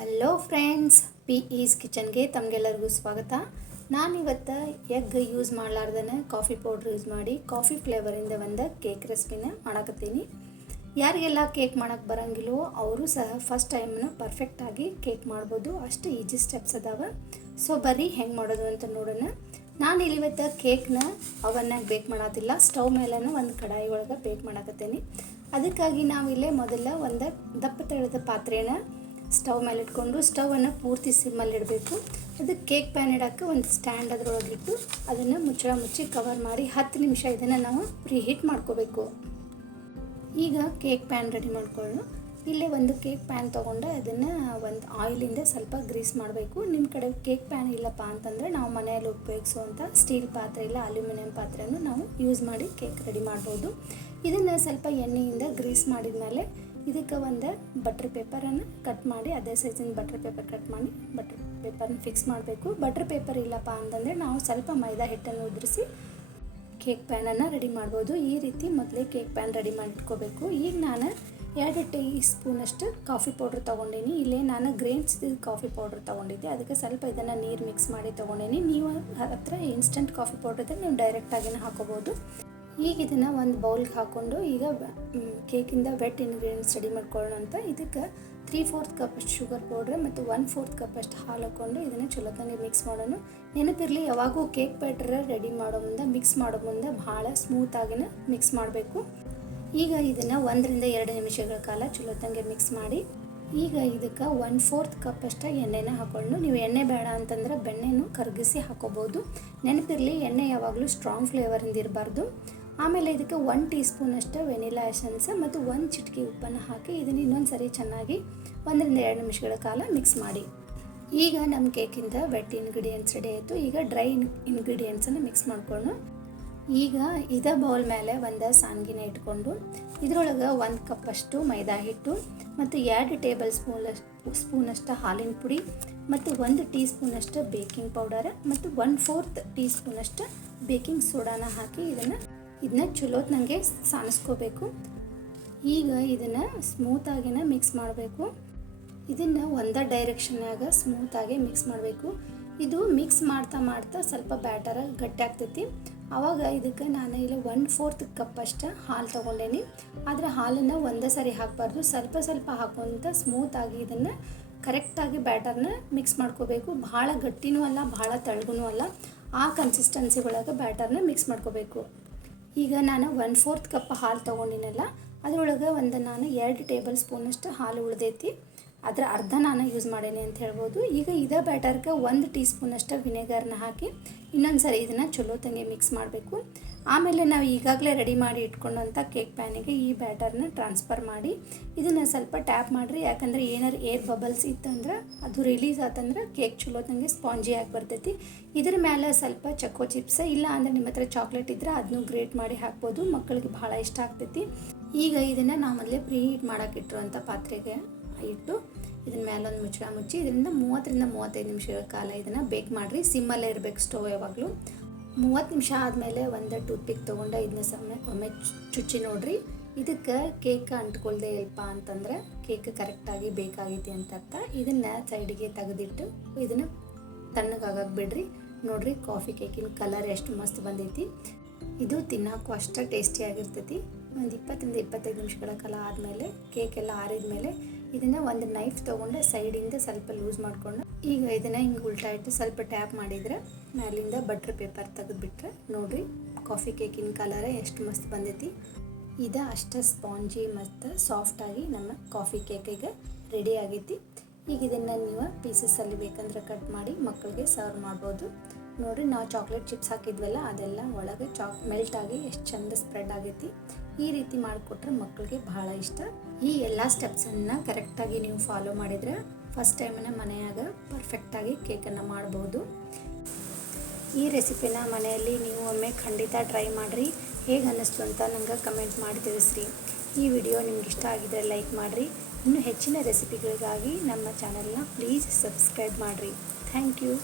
Hello friends, P is ಕಿಚನ್ಗೆ ತಮಗೆಲ್ಲರಿಗೂ ಸ್ವಾಗತ. ನಾನಿವತ್ತು ಎಗ್ ಯೂಸ್ ಮಾಡಲಾರ್ದೇ ಕಾಫಿ ಪೌಡ್ರ್ ಯೂಸ್ ಮಾಡಿ ಕಾಫಿ ಫ್ಲೇವರಿಂದ ಒಂದು ಕೇಕ್ ರೆಸಿಪಿನ ಮಾಡಕತ್ತೀನಿ. ಯಾರಿಗೆಲ್ಲ ಕೇಕ್ ಮಾಡೋಕ್ಕೆ ಬರೋಂಗಿಲ್ಲೋ ಅವರು ಸಹ ಫಸ್ಟ್ ಟೈಮ್ನ ಪರ್ಫೆಕ್ಟಾಗಿ ಕೇಕ್ ಮಾಡ್ಬೋದು. ಅಷ್ಟು ಈಜಿ ಸ್ಟೆಪ್ಸ್ ಅದಾವೆ. ಸೊ ಬರ್ರಿ ಹೆಂಗೆ ಮಾಡೋದು ಅಂತ ನೋಡೋಣ. ನಾನು ಇವತ್ತು ಕೇಕ್ನ ಅವನ್ನಾಗ ಬೇಕ್ ಮಾಡೋದಿಲ್ಲ, ಸ್ಟವ್ ಮೇಲೇ ಒಂದು ಕಡಾಯಿ ಒಳಗೆ ಬೇಕ್ ಮಾಡಕತ್ತೀನಿ. ಅದಕ್ಕಾಗಿ ನಾವಿಲ್ಲೇ ಮೊದಲ ಒಂದು ದಪ್ಪ ತೆಳೆದ ಪಾತ್ರೆನ ಸ್ಟವ್ ಮೇಲೆ ಇಟ್ಕೊಂಡು ಸ್ಟವನ್ನು ಪೂರ್ತಿ ಸಿಮ್ಮಲ್ಲಿ ಇಡಬೇಕು. ಅದಕ್ಕೆ ಕೇಕ್ ಪ್ಯಾನ್ ಇಡೋಕ್ಕೆ ಒಂದು ಸ್ಟ್ಯಾಂಡ್ ಅದರೊಳಗಿಟ್ಟು ಅದನ್ನು ಮುಚ್ಚಿ ಕವರ್ ಮಾಡಿ 10 ನಿಮಿಷ ಇದನ್ನು ನಾವು ಪ್ರೀಹೀಟ್ ಮಾಡ್ಕೋಬೇಕು. ಈಗ ಕೇಕ್ ಪ್ಯಾನ್ ರೆಡಿ ಮಾಡ್ಕೊಳ್ಳೋಣ. ಇಲ್ಲೇ ಒಂದು ಕೇಕ್ ಪ್ಯಾನ್ ತೊಗೊಂಡು ಅದನ್ನು ಒಂದು ಆಯಿಲಿಂದ ಸ್ವಲ್ಪ ಗ್ರೀಸ್ ಮಾಡಬೇಕು. ನಿಮ್ಮ ಕಡೆ ಕೇಕ್ ಪ್ಯಾನ್ ಇಲ್ಲಪ್ಪ ಅಂತಂದರೆ ನಾವು ಮನೆಯಲ್ಲಿ ಉಪಯೋಗಿಸುವಂಥ ಸ್ಟೀಲ್ ಪಾತ್ರೆ ಇಲ್ಲ ಅಲ್ಯೂಮಿನಿಯಂ ಪಾತ್ರೆಯನ್ನು ನಾವು ಯೂಸ್ ಮಾಡಿ ಕೇಕ್ ರೆಡಿ ಮಾಡ್ಬೋದು. ಇದನ್ನು ಸ್ವಲ್ಪ ಎಣ್ಣೆಯಿಂದ ಗ್ರೀಸ್ ಮಾಡಿದ ಮೇಲೆ ಇದಕ್ಕೆ ಒಂದು ಬಟರ್ ಪೇಪರನ್ನು ಕಟ್ ಮಾಡಿ, ಅದೇ ಸೈಜಿನ ಬಟರ್ ಪೇಪರ್ ಕಟ್ ಮಾಡಿ ಬಟರ್ ಪೇಪರ್ನ ಫಿಕ್ಸ್ ಮಾಡಬೇಕು. ಬಟರ್ ಪೇಪರ್ ಇಲ್ಲಪ್ಪ ಅಂತಂದರೆ ನಾವು ಸ್ವಲ್ಪ ಮೈದಾ ಹಿಟ್ಟನ್ನು ಉದುರಿಸಿ ಕೇಕ್ ಪ್ಯಾನನ್ನು ರೆಡಿ ಮಾಡ್ಬೋದು. ಈ ರೀತಿ ಮೊದಲೇ ಕೇಕ್ ಪ್ಯಾನ್ ರೆಡಿ ಮಾಡಿ ಇಟ್ಕೋಬೇಕು. ಈಗ ನಾನು 2 ಟೀ ಸ್ಪೂನಷ್ಟು ಕಾಫಿ ಪೌಡ್ರ್ ತೊಗೊಂಡೀನಿ. ಇಲ್ಲೇ ನಾನು ಗ್ರೇನ್ಸ್ ಕಾಫಿ ಪೌಡ್ರ್ ತೊಗೊಂಡಿದ್ದೆ. ಅದಕ್ಕೆ ಸ್ವಲ್ಪ ಇದನ್ನು ನೀರು ಮಿಕ್ಸ್ ಮಾಡಿ ತೊಗೊಂಡೀನಿ. ನೀವು ಹತ್ರ ಇನ್ಸ್ಟೆಂಟ್ ಕಾಫಿ ಪೌಡ್ರ್ ಇದ್ದರೆ ನೀವು ಡೈರೆಕ್ಟಾಗಿನೇ ಹಾಕೋಬೋದು. ಈಗ ಇದನ್ನು ಒಂದು ಬೌಲ್ಗೆ ಹಾಕ್ಕೊಂಡು ಈಗ ಕೇಕಿಂದ ವೆಟ್ ಇಂಗ್ರೀಡಿಯೆಂಟ್ಸ್ ರೆಡಿ ಮಾಡ್ಕೊಳ್ಳೋಣ ಅಂತ. ಇದಕ್ಕೆ 3/4 ಕಪ್ಪಷ್ಟು ಶುಗರ್ ಪೌಡ್ರ್ ಮತ್ತು 1/4 ಕಪ್ಪಷ್ಟು ಹಾಲು ಹಾಕ್ಕೊಂಡು ಇದನ್ನು ಚಲೋತ್ತಂಗೆ ಮಿಕ್ಸ್ ಮಾಡೋಣ. ನೆನಪಿರಲಿ, ಯಾವಾಗೂ ಕೇಕ್ ಬ್ಯಾಟರ್ ರೆಡಿ ಮಾಡೋ ಮುಂದೆ ಮಿಕ್ಸ್ ಮಾಡೋ ಮುಂದೆ ಭಾಳ ಸ್ಮೂತಾಗಿನ ಮಿಕ್ಸ್ ಮಾಡಬೇಕು. ಈಗ ಇದನ್ನು 1 ರಿಂದ 2 ನಿಮಿಷಗಳ ಕಾಲ ಚಲೋತ್ತಂಗೆ ಮಿಕ್ಸ್ ಮಾಡಿ ಈಗ ಇದಕ್ಕೆ 1/4 ಕಪ್ಪಷ್ಟು ಎಣ್ಣೆನ ಹಾಕ್ಕೊಂಡು, ನೀವು ಎಣ್ಣೆ ಬೇಡ ಅಂತಂದ್ರೆ ಬೆಣ್ಣೆನೂ ಕರಗಿಸಿ ಹಾಕೋಬೋದು. ನೆನಪಿರಲಿ, ಎಣ್ಣೆ ಯಾವಾಗಲೂ ಸ್ಟ್ರಾಂಗ್ ಫ್ಲೇವರಿಂದ ಇರಬಾರ್ದು. ಆಮೇಲೆ ಇದಕ್ಕೆ 1 ಟೀ ಸ್ಪೂನಷ್ಟು ವೆನಿಲಾ ಎಸೆನ್ಸ್ ಮತ್ತು 1 ಚಿಟಿಕೆ ಉಪ್ಪನ್ನು ಹಾಕಿ ಇದನ್ನು ಇನ್ನೊಂದು ಸರಿ ಚೆನ್ನಾಗಿ 1 ರಿಂದ 2 ನಿಮಿಷಗಳ ಕಾಲ ಮಿಕ್ಸ್ ಮಾಡಿ. ಈಗ ನಮ್ಮ ಕೇಕಿಂದ ವೆಟ್ ಇಂಗ್ರೀಡಿಯೆಂಟ್ಸ್ ರೆಡಿ ಆಯಿತು. ಈಗ ಡ್ರೈ ಇಂಗ್ರೀಡಿಯೆಂಟ್ಸನ್ನು ಮಿಕ್ಸ್ ಮಾಡಿಕೊಂಡು ಈಗ ಇದೇ ಬೌಲ್ ಮೇಲೆ ಒಂದು ಸಾನ್ಗಿನ ಇಟ್ಕೊಂಡು ಇದರೊಳಗೆ 1 ಕಪ್ಪಷ್ಟು ಮೈದಾ ಹಿಟ್ಟು ಮತ್ತು 2 ಟೇಬಲ್ ಸ್ಪೂನಷ್ಟು ಹಾಲಿನ ಪುಡಿ ಮತ್ತು 1 ಟೀ ಸ್ಪೂನಷ್ಟು ಬೇಕಿಂಗ್ ಪೌಡರ್ ಮತ್ತು 1/4 ಟೀ ಸ್ಪೂನಷ್ಟು ಬೇಕಿಂಗ್ ಸೋಡಾನ ಹಾಕಿ ಇದನ್ನ ಚಲೋತ್ನಂಗೆ ಸಾನಿಸ್ಕೋಬೇಕು. ಈಗ ಇದನ್ನು ಸ್ಮೂತಾಗಿನ ಮಿಕ್ಸ್ ಮಾಡಬೇಕು. ಇದನ್ನು ಒಂದೇ ಡೈರೆಕ್ಷನ್ನಾಗ ಸ್ಮೂತಾಗಿ ಮಿಕ್ಸ್ ಮಾಡಬೇಕು. ಇದು ಮಿಕ್ಸ್ ಮಾಡ್ತಾ ಸ್ವಲ್ಪ ಬ್ಯಾಟರ್ ಗಟ್ಟಿ ಆಗ್ತೈತಿ. ಆವಾಗ ಇದಕ್ಕೆ ನಾನು ಇಲ್ಲಿ 1/4 ಕಪ್ಪಷ್ಟು ಹಾಲು ತೊಗೊಂಡೇನಿ. ಆದರೆ ಹಾಲನ್ನು ಒಂದೇ ಸರಿ ಹಾಕಬಾರ್ದು, ಸ್ವಲ್ಪ ಹಾಕುವಂಥ ಸ್ಮೂತಾಗಿ ಇದನ್ನು ಕರೆಕ್ಟಾಗಿ ಬ್ಯಾಟರ್ನ ಮಿಕ್ಸ್ ಮಾಡ್ಕೋಬೇಕು. ಭಾಳ ಗಟ್ಟಿನೂ ಅಲ್ಲ, ಭಾಳ ತೆಳ್ಳಗೂ ಅಲ್ಲ, ಆ ಕನ್ಸಿಸ್ಟೆನ್ಸಿ ಒಳಗೆ ಬ್ಯಾಟರ್ನ ಮಿಕ್ಸ್ ಮಾಡ್ಕೋಬೇಕು. ಈಗ ನಾನು 1/4 ಕಪ್ ಹಾಲು ತೊಗೊಂಡಿನಲ್ಲ, ಅದರೊಳಗೆ ನಾನು 2 ಟೇಬಲ್ ಸ್ಪೂನಷ್ಟು ಹಾಲು ಉಳಿದೈತಿ. ಅದರ ಅರ್ಧ ನಾನು ಯೂಸ್ ಮಾಡೇನಿ ಅಂತ ಹೇಳ್ಬೋದು. ಈಗ ಇದೇ ಬ್ಯಾಟರ್ಗೆ 1 ಟೀ ಸ್ಪೂನಷ್ಟು ವಿನೆಗರ್ನ ಹಾಕಿ ಇನ್ನೊಂದು ಸರಿ ಇದನ್ನು ಚಲೋತ್ತಂಗೆ ಮಿಕ್ಸ್ ಮಾಡಬೇಕು. ಆಮೇಲೆ ನಾವು ಈಗಾಗಲೇ ರೆಡಿ ಮಾಡಿ ಇಟ್ಕೊಂಡಂಥ ಕೇಕ್ ಪ್ಯಾನಿಗೆ ಈ ಬ್ಯಾಟರ್ನ ಟ್ರಾನ್ಸ್ಫರ್ ಮಾಡಿ ಇದನ್ನು ಸ್ವಲ್ಪ ಟ್ಯಾಪ್ ಮಾಡಿರಿ. ಯಾಕಂದರೆ ಏನಾರು ಏರ್ ಬಬಲ್ಸ್ ಇತ್ತಂದ್ರೆ ಅದು ರಿಲೀಸ್ ಆತಂದ್ರೆ ಕೇಕ್ ಚಲೋತ್ತಂಗೆ ಸ್ಪಾಂಜಿ ಆಗಿ ಬರ್ತೈತಿ. ಇದ್ರ ಮೇಲೆ ಸ್ವಲ್ಪ ಚಕ್ಕೋ ಚಿಪ್ಸ್ ಇಲ್ಲ ಅಂದರೆ ನಿಮ್ಮ ಹತ್ರ ಚಾಕ್ಲೇಟ್ ಇದ್ದರೆ ಅದನ್ನು ಗ್ರೇಟ್ ಮಾಡಿ ಹಾಕ್ಬೋದು. ಮಕ್ಕಳಿಗೆ ಭಾಳ ಇಷ್ಟ ಆಗ್ತೈತಿ. ಈಗ ಇದನ್ನು ನಾವು ಮೊದಲೇ ಪ್ರೀ ಹೀಟ್ ಮಾಡೋಕೆ ಇಟ್ಟಿರುವಂಥ ಪಾತ್ರೆಗೆ ಇಟ್ಟು ಇದನ್ನ ಮೇಲೊಂದು ಮುಚ್ಚಿ ಇದರಿಂದ 30 ರಿಂದ 35 ನಿಮಿಷಗಳ ಕಾಲ ಇದನ್ನು ಬೇಕ್ ಮಾಡಿರಿ. ಸಿಮ್ಮಲ್ಲೇ ಇರಬೇಕು ಸ್ಟವ್ ಯಾವಾಗಲೂ. 30 ನಿಮಿಷ ಆದಮೇಲೆ ಒಂದು ಟೂತ್ಪಿಕ್ ತೊಗೊಂಡು ಇದನ್ನ ಒಮ್ಮೆ ಚುಚ್ಚಿ ನೋಡಿರಿ. ಇದಕ್ಕೆ ಕೇಕ್ ಅಂಟ್ಕೊಳ್ದೆ ಇಲ್ಪ ಅಂತಂದ್ರೆ ಕೇಕ್ ಕರೆಕ್ಟಾಗಿ ಬೇಕಾಗೈತಿ ಅಂತ ಅರ್ಥ. ಇದನ್ನು ಸೈಡಿಗೆ ತೆಗೆದಿಟ್ಟು ಇದನ್ನು ತಣ್ಣಗಾಗಕ್ಕೆ ಬಿಡ್ರಿ. ನೋಡಿರಿ, ಕಾಫಿ ಕೇಕಿನ ಕಲರ್ ಎಷ್ಟು ಮಸ್ತ್ ಬಂದೈತಿ. ಇದು ತಿನ್ನೋಕ್ಕೂ ಅಷ್ಟೇ ಟೇಸ್ಟಿಯಾಗಿರ್ತೈತಿ. ಒಂದು 20 ರಿಂದ 25 ನಿಮಿಷಗಳ ಕಾಲ ಆದಮೇಲೆ ಕೇಕೆಲ್ಲ ಆರಿದ ಮೇಲೆ ಇದನ್ನು ಒಂದು ನೈಫ್ ತೊಗೊಂಡು ಸೈಡಿಂದ ಸ್ವಲ್ಪ ಲೂಸ್ ಮಾಡಿಕೊಂಡು ಈಗ ಇದನ್ನು ಹಿಂಗೆ ಉಲ್ಟಾ ಇಟ್ಟು ಸ್ವಲ್ಪ ಟ್ಯಾಪ್ ಮಾಡಿದರೆ ಮೇಲಿಂದ ಬಟರ್ ಪೇಪರ್ ತೆಗೆದುಬಿಟ್ರೆ ನೋಡಿರಿ, ಕಾಫಿ ಕೇಕಿನ ಕಲರ ಎಷ್ಟು ಮಸ್ತ್ ಬಂದೈತಿ. ಇದು ಅಷ್ಟೇ ಸ್ಪಾಂಜಿ ಮತ್ತು ಸಾಫ್ಟಾಗಿ ನಮ್ಮ ಕಾಫಿ ಕೇಕಿಗೆ ರೆಡಿ ಆಗೈತಿ. ಈಗ ಇದನ್ನು ನೀವು ಪೀಸಸ್ಸಲ್ಲಿ ಬೇಕಂದ್ರೆ ಕಟ್ ಮಾಡಿ ಮಕ್ಕಳಿಗೆ ಸರ್ವ್ ಮಾಡ್ಬೋದು. ನೋಡಿರಿ, ನಾವು ಚಾಕ್ಲೇಟ್ ಚಿಪ್ಸ್ ಹಾಕಿದ್ವಲ್ಲ ಅದೆಲ್ಲ ಒಳಗೆ ಮೆಲ್ಟ್ ಆಗಿ ಎಷ್ಟು ಚಂದ ಸ್ಪ್ರೆಡ್ ಆಗೈತಿ. ಈ ರೀತಿ ಮಾಡಿಕೊಟ್ರೆ ಮಕ್ಕಳಿಗೆ ಭಾಳ ಇಷ್ಟ. ಈ ಎಲ್ಲ ಸ್ಟೆಪ್ಸನ್ನು ಕರೆಕ್ಟಾಗಿ ನೀವು ಫಾಲೋ ಮಾಡಿದರೆ ಫಸ್ಟ್ ಟೈಮನ್ನ ಮನೆಯಾಗ ಪರ್ಫೆಕ್ಟಾಗಿ ಕೇಕನ್ನು ಮಾಡ್ಬೋದು. ಈ ರೆಸಿಪಿನ ಮನೆಯಲ್ಲಿ ನೀವು ಒಮ್ಮೆ ಖಂಡಿತ ಟ್ರೈ ಮಾಡಿರಿ. ಹೇಗೆ ಅನ್ನಿಸ್ತು ಅಂತ ನಂಗೆ ಕಮೆಂಟ್ ಮಾಡಿ ತಿಳಿಸ್ರಿ. ಈ ವಿಡಿಯೋ ನಿಮ್ಗೆ ಇಷ್ಟ ಆಗಿದ್ರೆ ಲೈಕ್ ಮಾಡಿರಿ. ಇನ್ನೂ ಹೆಚ್ಚಿನ ರೆಸಿಪಿಗಳಿಗಾಗಿ ನಮ್ಮ ಚಾನಲ್ನ ಪ್ಲೀಸ್ ಸಬ್ಸ್ಕ್ರೈಬ್ ಮಾಡಿರಿ. Thank you.